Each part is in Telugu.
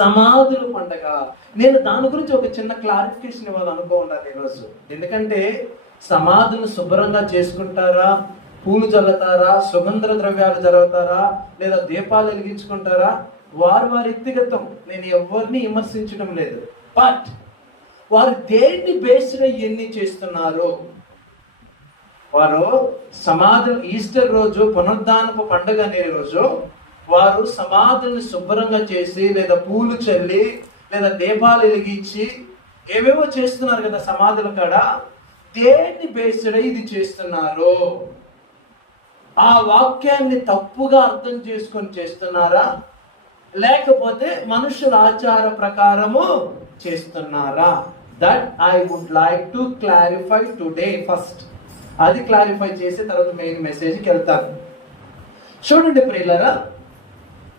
సమాధుల పండగ. నేను దాని గురించి ఒక చిన్న క్లారిఫికేషన్ ఇవ్వాలనుకోన్నాను ఈరోజు. ఎందుకంటే సమాధులను శుభ్రంగా చేసుకుంటారా, పూలు చల్లుతారా, సుగంధ ద్రవ్యాలు జరుగుతారా, లేదా దీపాలు వెలిగించుకుంటారా, వారి వ్యక్తిగతం. నేను ఎవరిని విమర్శించడం లేదు. బట్ వారు దేన్ని బేస్డ్ ఎన్ని చేస్తున్నారు? వారు సమాధులు ఈస్టర్ రోజు, పునరుద్ధానపు పండుగ అనే రోజు వారు సమాధుల్ని శుభ్రంగా చేసి, లేదా పూలు చల్లి, లేదా దీపాలు వెలిగించి ఏవేవో చేస్తున్నారు కదా సమాధుల కాడ. దేన్ని బేస్డ్ ఇది చేస్తున్నారు? ఆ వాక్యాన్ని తప్పుగా అర్థం చేసుకొని చేస్తున్నారా, లేకపోతే మనుషుల ఆచార ప్రకారము చేస్తున్నారా? That I would like to clarify today first. అది క్లారిఫై చేసి తర్వాత మెయిన్ మెసేజ్కి వెళ్తాను. చూడండి ప్రియులారా,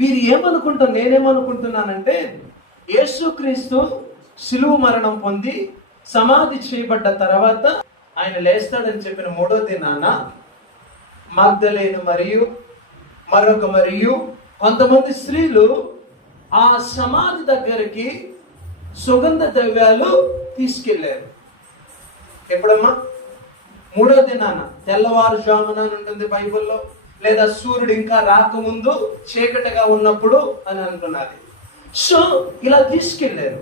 వీరు ఏమనుకుంటారు, నేనేమనుకుంటున్నానంటే యేసుక్రీస్తు శిలువ మరణం పొంది సమాధి చేయబడ్డ తర్వాత ఆయన లేస్తాడని చెప్పిన 3వ దినాన మగ్దలేను మరియు కొంతమంది స్త్రీలు ఆ సమాధి దగ్గరికి సుగంధ ద్రవ్యాలు తీసుకెళ్లారు. ఎప్పుడమ్మా? 3వ దినాన, తెల్లవారుజామున ఉంటుంది బైబిల్లో, లేదా సూర్యుడు ఇంకా రాకముందు చీకటిగా ఉన్నప్పుడు అని అంటున్నది. సో ఇలా తీసుకెళ్లారు.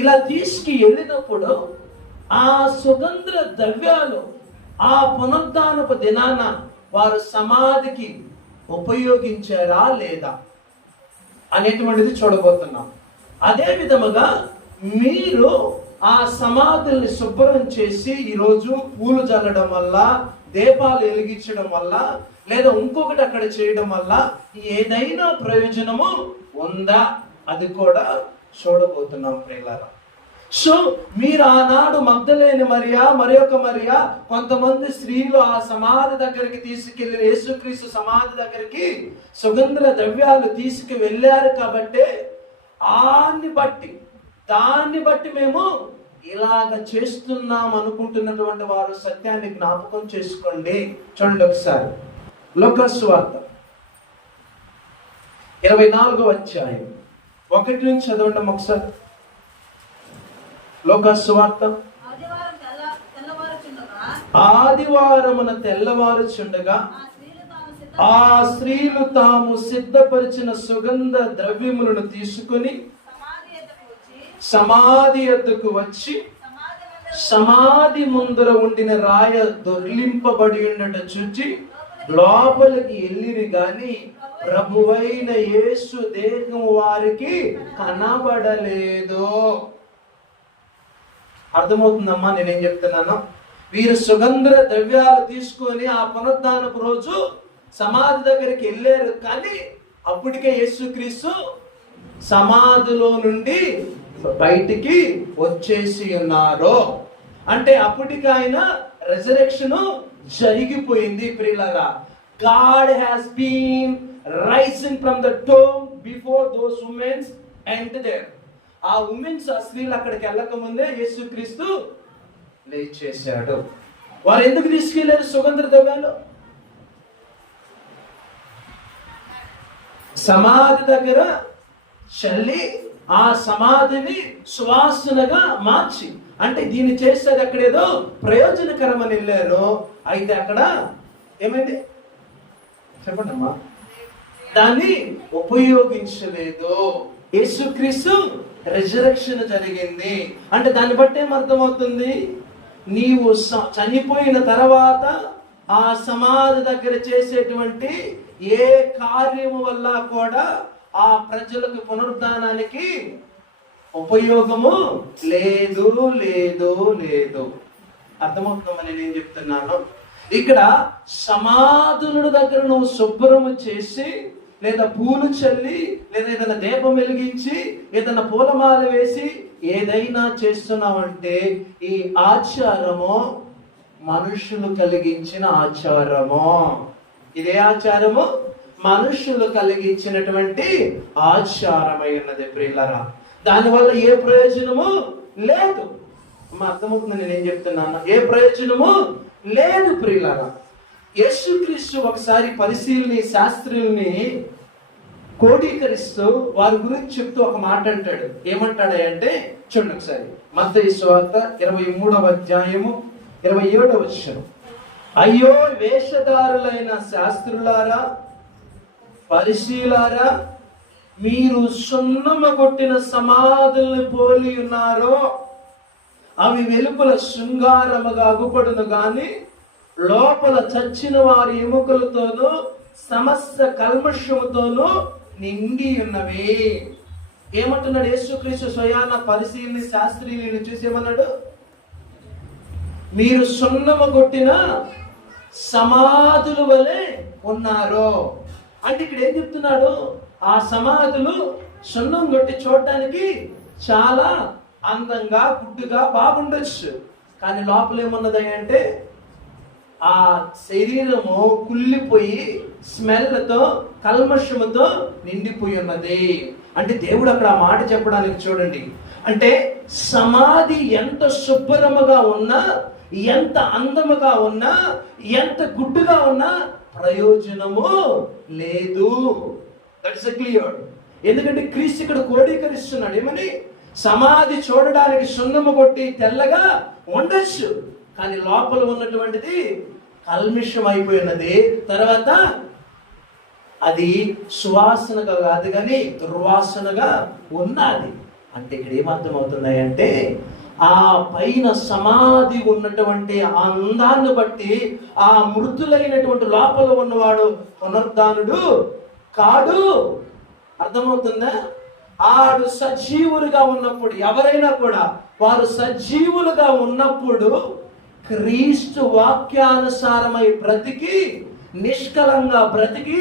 ఇలా తీసుకెళ్ళినప్పుడు ఆ సుగంధ ద్రవ్యాలు ఆ పునరుద్ధానపు దినాన వారు సమాధికి ఉపయోగించారా లేదా అనేటువంటిది చూడబోతున్నాం. అదే విధముగా మీరు ఆ సమాధుల్ని శుభ్రం చేసి ఈరోజు పూలు చల్లడం వల్ల, దీపాలు వెలిగించడం వల్ల, లేదా ఇంకొకటి అక్కడ చేయడం వల్ల ఏదైనా ప్రయోజనము ఉందా? అది కూడా చూడబోతున్నాం ప్రియులారా. సో మీరు ఆనాడు మగ్దలేని మరియొక మరియా కొంతమంది స్త్రీలు ఆ సమాధి దగ్గరికి తీసుకెళ్లి యేసుక్రీస్తు సమాధి దగ్గరికి సుగంధ ద్రవ్యాలు తీసుకువెళ్ళారు కాబట్టి దాన్ని బట్టి మేము ఇలాగ చేస్తున్నాం అనుకుంటున్నటువంటి వారు సత్యాన్ని జ్ఞాపకం చేసుకోండి. చూడండి ఒకసారి, లూకా సువార్త 24వ అధ్యాయం 1 నుంచి చదవండి ఒకసారి. లూకా సువార్త ఆదివారమున తెల్లవారుచుండగా ఆ స్త్రీలు తాము సిద్ధపరిచిన సుగంధ ద్రవ్యములను తీసుకుని సమాధి యొద్దకు వచ్చి సమాధి ముందర ఉండిన రాయ దొర్లింపబడి ఉండట చూచి లోపలికి వెళ్ళిరి గాని ప్రభువైన యేసు దేహం వారికి కనబడలేదు. అర్థమవుతుందమ్మా నేనేం చెప్తున్నాను? వీరు సుగంధ ద్రవ్యాలు తీసుకొని ఆ పునరుద్ధానపు రోజు సమాధి దగ్గరికి వెళ్ళారు, కానీ అప్పటికే యేసుక్రీస్తు సమాధిలో నుండి బయటికి వచ్చేసి ఉన్నారు. అంటే అప్పటికి ఆయన రెజరెక్షన్ జరిగిపోయింది ప్రియులారా. God has been rising from the tomb before those womens went there. ఆ ఉమెన్స్, ఆ స్త్రీలు అక్కడికి వెళ్ళక ముందే యేసుక్రీస్తు లేచేశాడు. వారు ఎందుకు తీసుకెళ్లారు సుగంధ ద్రవ్యాలు? సమాధి దగ్గర చల్లి ఆ సమాధిని సువాసనగా మార్చి, అంటే దీన్ని చేసేది అక్కడేదో ప్రయోజనకరమని వెళ్ళారు. అయితే అక్కడ ఏమైంది చెప్పండి అమ్మా? దాన్ని ఉపయోగించలేదు. యేసుక్రీస్తు రెజరెక్షన్ జరిగింది అంటే దాన్ని బట్టి ఏమర్థమవుతుంది? నీవు చనిపోయిన తర్వాత ఆ సమాధి దగ్గర చేసేటువంటి ఏ కార్యము వల్ల కూడా ఆ ప్రజలకు పునరుద్ధానానికి ఉపయోగము లేదు. అర్థమవుతుందని నేను చెప్తున్నాను. ఇక్కడ సమాధుల దగ్గర నువ్వు శుభ్రము చేసి, లేదా పూలు చల్లి, లేదా ఏదైనా దీపం వెలిగించి, ఏదైనా పూలమాల వేసి ఏదైనా చేస్తున్నావంటే ఈ ఆచారము మనుషులు కలిగించిన ఆచారము. ఇదే ఆచారము మనుషులు కలిగించినటువంటి ఆచారమై ఉన్నది ప్రియులారా. దానివల్ల ఏ ప్రయోజనము లేదు. అర్థమవుతుంది నేనేం చెప్తున్నాను? ఏ ప్రయోజనము లేదు ప్రియులారా. యేసుక్రీస్తు ఒకసారి పరిశీలిని శాస్త్రుల్ని కోడీకరిస్తూ వారి గురించి చెప్తూ ఒక మాట అంటాడు. ఏమంటాడంటే చూడండి ఒకసారి, మత్తయి సువార్త 23వ అధ్యాయము 27వ వచనం. అయ్యో వేషధారులైన శాస్త్రులారా, పరిసీలారా, మీరు సున్నమ కొట్టిన సమాధుల్ని పోలి ఉన్నారో. అవి వెలుపల శృంగారముగా అగుపడును గాని లోపల చచ్చిన వారి ఎముకలతోనూ సమస్త కల్మషముతోనూ నిండి ఉన్నవి. ఏమంటున్నాడు యేసుక్రీస్తు స్వయాన పరిశీలిని శాస్త్రీయులను చూసి ఏమన్నాడు? మీరు సున్నమ కొట్టిన సమాధుల వలె ఉన్నారు. అంటే ఇక్కడ ఏం చెప్తున్నాడు? ఆ సమాధులు సున్నం కొట్టి చూడటానికి చాలా అందంగా గుడ్డుగా బాగుండొచ్చు, కానీ లోపల ఏమున్నది అంటే ఆ శరీరము కుళ్ళిపోయి స్మెల్తో కల్మషముతో నిండిపోయి ఉన్నది. అంటే దేవుడు అక్కడ ఆ మాట చెప్పడానికి చూడండి, అంటే సమాధి ఎంత శుభ్రముగా ఉన్నా, ఎంత అందముగా ఉన్నా, ఎంత గుడ్డుగా ఉన్నా ప్రయోజనము లేదు. That's clear. ఎందుకంటే క్రీస్తు ఇక్కడ కోడీకరిస్తున్నాడు. ఏమని? సమాధి చూడడానికి సున్నము కొట్టి తెల్లగా ఉండొచ్చు, కానీ లోపల ఉన్నటువంటిది కల్మిషం అయిపోయినది. తర్వాత అది సువాసనగా కాదు కానీ దుర్వాసనగా ఉన్నది. అంటే ఇక్కడ ఏమర్థం అవుతున్నాయంటే ఆ పైన సమాధి ఉన్నటువంటి ఆ అందాన్ని బట్టి ఆ మృతులైనటువంటి లోపల ఉన్నవాడు పునరుద్ధానుడు కాడు. అర్థమవుతుందా? ఆడు సజీవులుగా ఉన్నప్పుడు, ఎవరైనా కూడా వారు సజీవులుగా ఉన్నప్పుడు క్రీస్తు వాక్యానుసారమై బ్రతికి, నిష్కలంగా బ్రతికి,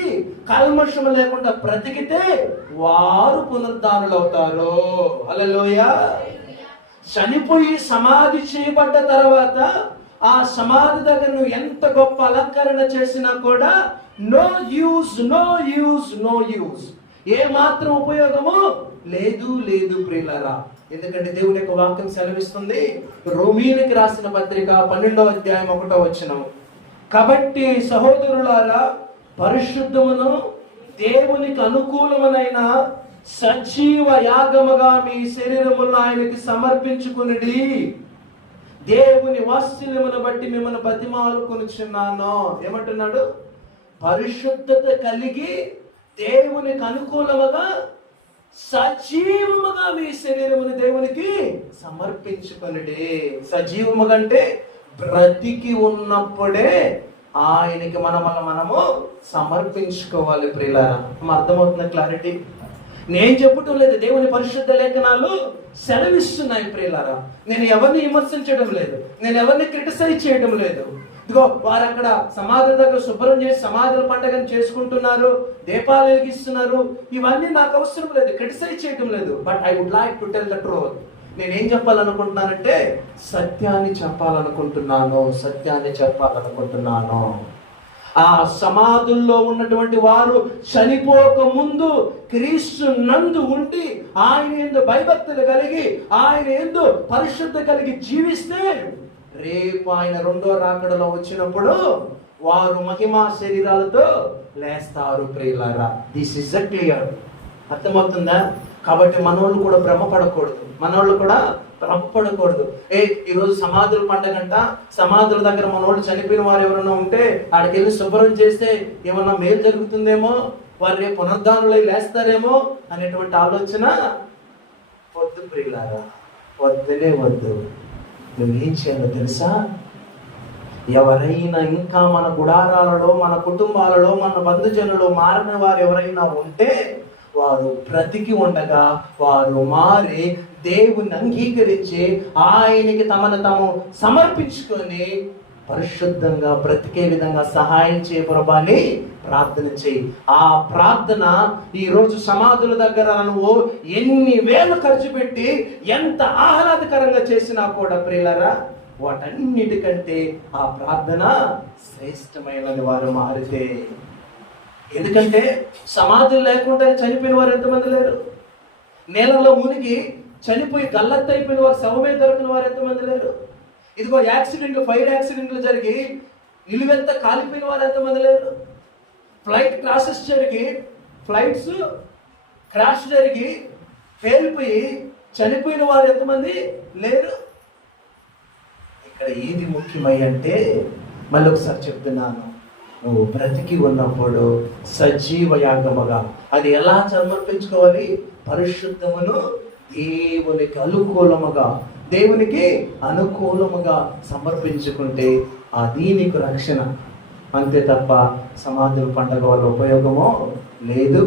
కల్మషం లేకుండా బ్రతికితే వారు పునరుద్ధానులు అవుతారు. హల్లెలూయా. చనిపోయి సమాధి చేయబడ్డ తర్వాత ఆ సమాధి దగ్గర నువ్వు ఎంత గొప్ప అలంకరణ చేసినా కూడా no use, no use, no use. ఏ మాత్రం ఉపయోగము లేదు లేదు ప్రియులారా. ఎందుకంటే దేవుని యొక్క వాక్యం సెలవిస్తుంది, రోమీయులకు రాసిన పత్రిక 12వ అధ్యాయం 1వ వచనం. కాబట్టి సహోదరులారా, పరిశుద్ధమును దేవునికి అనుకూలమునైన సజీవ యాగముగా మీ శరీరములను ఆయనకి సమర్పించుకునిడి. దేవుని వాత్సల్యమును బట్టి మిమ్మల్ని బతిమాలుకొనుచున్నాను. ఏమంటున్నాడు? పరిశుద్ధత కలిగి దేవునికి అనుకూలముగా సజీవముగా మీ శరీరమును దేవునికి సమర్పించుకొనిడి. సజీవముగా అంటే బ్రతికి ఉన్నప్పుడే ఆయనకి మనము సమర్పించుకోవాలి. ప్రియులారా, అర్థమవుతున్న క్లారిటీ? నేను చెప్పటం లేదు, దేవుని పరిశుద్ధ లేఖనాలు సెలవిస్తున్నాయి. ప్రియులారా, నేను ఎవరిని విమర్శించడం లేదు, నేను ఎవరిని క్రిటిసైజ్ చేయడం లేదు. ఇదిగో వారు అక్కడ సమాధుల దగ్గర శుభ్రం చేసి సమాధుల పండుగను చేసుకుంటున్నారు, దీపాలు వెలిగిస్తున్నారు. ఇవన్నీ నాకు అవసరం లేదు, క్రిటిసైజ్ చేయడం లేదు. But I would like to tell the truth. నేనేం చెప్పాలనుకుంటున్నానంటే సత్యాన్ని చెప్పాలనుకుంటున్నాను, సత్యాన్ని చెప్పాలనుకుంటున్నాను. ఆ సమాధుల్లో ఉన్నటువంటి వారు చనిపోక ముందు క్రీస్తు నందు ఉండి ఆయన యందు భయభక్తులు కలిగి ఆయన యందు పరిశుద్ధ కలిగి జీవిస్తే రేపు ఆయన రెండో రాకడలో వచ్చినప్పుడు వారు మహిమా శరీరాలతో లేస్తారు. ప్రియులారా, దిస్ ఇస్ అ క్లియర్. అర్థమవుతుందా? కాబట్టి మనోళ్ళు కూడా భ్రమపడకూడదు, మనోళ్ళు కూడా భ్రమపడకూడదు. ఈరోజు సమాధుల పండగంట, సమాధుల దగ్గర మనోళ్ళు చనిపోయిన వారు ఎవరైనా ఉంటే ఆడికి వెళ్ళి శుభ్రం చేస్తే ఏమన్నా మేలు జరుగుతుందేమో, వారు రేపు పునరుద్ధానులై లేస్తారేమో అనేటువంటి ఆలోచన వద్దు ప్రియులారా, వద్దనే వద్దు. నువ్వేం చేయాలో తెలుసా? ఎవరైనా ఇంకా మన గుడారాలలో, మన కుటుంబాలలో, మన బంధుజనులు మారిన వారు ఎవరైనా ఉంటే వారు బ్రతికి ఉండగా వారు మారి దేవుని అంగీకరించి ఆయనకి తమను తాము సమర్పించుకొని పరిశుద్ధంగా బ్రతికే విధంగా సహాయం చేయ ప్రభాని ప్రార్థన చేయి. ఆ ప్రార్థన ఈరోజు సమాధుల దగ్గర నువ్వు ఎన్ని వేలు ఖర్చు పెట్టి ఎంత ఆహ్లాదకరంగా చేసినా కూడా ప్రియులారా, వాటన్నిటికంటే ఆ ప్రార్థన శ్రేష్టమైనది వారు మారితే. ఎందుకంటే సమాధులు లేకుండా చనిపోయిన వారు ఎంతమంది లేరు? నేలలో మునిగి చనిపోయి గల్లత్తు అయిపోయిన వారు, శవమే దొరికిన వారు ఎంతమంది లేరు? ఇదిగో యాక్సిడెంట్లు, ఫైర్ యాక్సిడెంట్లు జరిగి నిలువెంత కాలిపోయిన వారు ఎంతమంది లేరు? ఫ్లైట్ క్రాషెస్ జరిగి ఫ్లైట్స్ క్రాష్ జరిగి పేలిపోయి చనిపోయిన వారు ఎంతమంది లేరు. ఇక్కడ ఏది ముఖ్యమై అంటే, మళ్ళీ ఒకసారి చెప్తున్నాను, నువ్వు బ్రతికి ఉన్నప్పుడు సజీవ యాగముగా, అది ఎలా సమర్పించుకోవాలి? పరిశుద్ధమును దేవునికి అనుకూలముగా, దేవునికి అనుకూలముగా సమర్పించుకుంటే అది నీకు రక్షణ. అంతే తప్ప సమాధుల పండగ వల్ల ఉపయోగమో లేదు.